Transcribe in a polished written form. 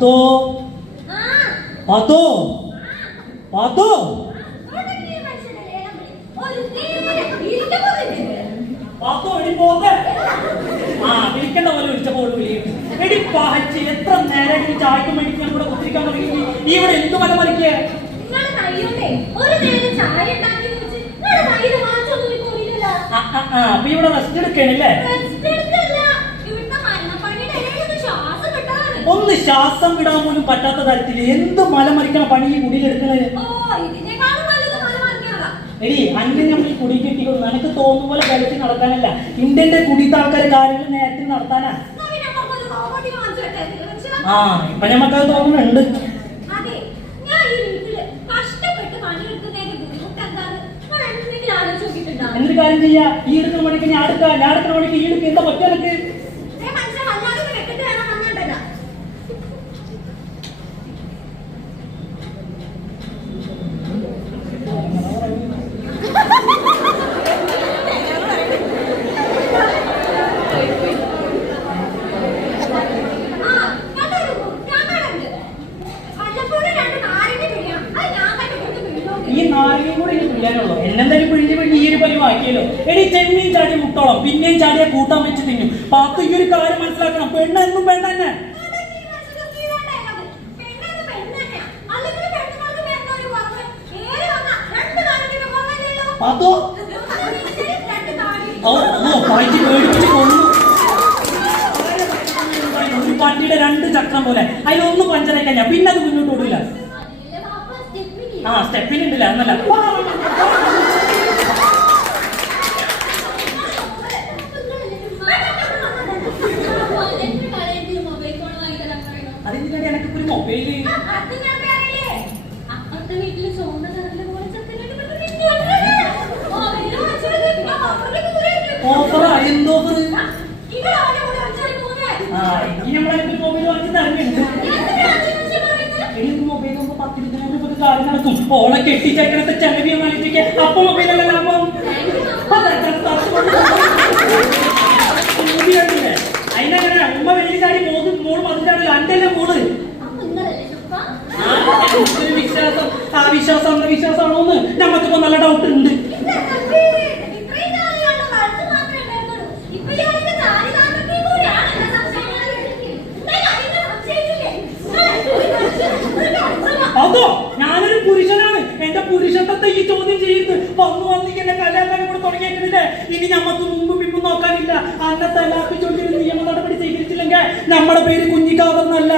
പാത്തോ പാത്തോ പാത്തോ പാത്തോ എടി പോത്തെ. ആ വിളിക്കേണ്ട പോലെ വിളിച്ചപ്പോൾ വിളിക്കും. എടി പാഹച്ച് എത്ര നേരം ചായക്കും മേടിക്കാൻ കൂടെ കുത്തിരിക്കാൻ തുടങ്ങി. ഇവിടെ എന്ത് മല മറിക്കേ? അപ്പൊ ഇവിടെ റെസ്റ്റ് എടുക്കണല്ലേ? ഒന്ന് ശ്വാസം വിടാൻ പോലും പറ്റാത്ത തരത്തിൽ എന്ത് മല മറിക്കണ പണി ഈ കുടിയിലെടുക്കണേ? എടി അന്നെ നമ്മൾ ഈ കുടി കെട്ടിക്കൊള്ളു. എനിക്ക് തോന്നുന്ന പോലെ കളിച്ച് നടത്താനല്ല, ഇന്ത്യന്റെ കുടിത്ത ആൾക്കാർ കാര്യങ്ങൾ നേരത്തിൽ നടത്താനാ. ആ ഇപ്പൊ ഞമ്മക്കത് തോന്നുന്നുണ്ട്. എന്തൊരു കാര്യം ചെയ്യാ? ഈ എടുക്കുന്ന മണിക്ക് ഞാൻ എടുക്കാം, ഞാൻ എടുക്കുന്ന മണിക്ക് ഈ എടുക്കുക. എന്താ പറ്റുക എനിക്ക്? ഈ നാരങ്ങയും കൂടെ ഇനി പിടിക്കാനുള്ളൂ. എന്നെന്തായാലും പിഴിഞ്ഞ് പിഴിഞ്ഞ് ഈ ഒരു പരിവാക്കിയല്ലോ. എടി ചെമ്മീൻ ചാടി മുട്ടോളം, പിന്നെയും ചാടിയെ കൂട്ടാൻ വെച്ച് തിന്നും. പാത്തു ഈ ഒരു കാര്യം മനസ്സിലാക്കണം. പെണ്ണ് എന്നും പെണ്ണ് തന്നെ. പാത്തോ ഒരു വണ്ടിയുടെ 2 ചക്രം പോലെ അതിലൊന്നും പഞ്ചറായി കഴിഞ്ഞാൽ പിന്നെ അത് മുന്നോട്ട് ഓടില്ല. ആ സ്റ്റെപ്പിനുണ്ടല്ല എന്നല്ല. അതിന് എനിക്ക് ഒരു മൊബൈല് ഓഫറാ? എന്തോ ഇനി നമ്മളൊരു മൊബൈൽ വാങ്ങിച്ച് തരുന്നുണ്ട്. എനിക്ക് മൊബൈൽ നോക്കുമ്പോ 10-20 രൂപ കാര്യം നടക്കും. ഓളെ കെട്ടിച്ചേക്കണത്തെ ചെലവിയെ മാനിപ്പിക്കാൻ അപ്പൊ മൊബൈലല്ല ലാഭം. അതിനങ്ങനെ ഉമ്മ വലിയ ചാടി മോള് മതിച്ചാടില്ല. അന്റെ മോള് വിശ്വാസം ആ വിശ്വാസം അന്ധവിശ്വാസമാണോന്ന് നമുക്കിപ്പോ നല്ല ഡൗട്ട് ഉണ്ട്. അതോ ഞാനൊരു പുരുഷനാണ്. എന്റെ പുരുഷത്വത്തെ ഈ ചോദ്യം ചെയ്യുന്നത് വന്നു എന്റെ കല്യാണം കൂടെ തുടങ്ങിയിട്ടില്ലേ? ഇനി നമുക്ക് മുമ്പ് പിമ്പും നോക്കാനില്ല. അന്നത്തെ എല്ലാപ്പിച്ചോണ്ടിരുന്ന നിയമ നടപടി സ്വീകരിച്ചില്ലെങ്കിൽ നമ്മുടെ പേര് കുഞ്ഞിക്കാവെന്നല്ല.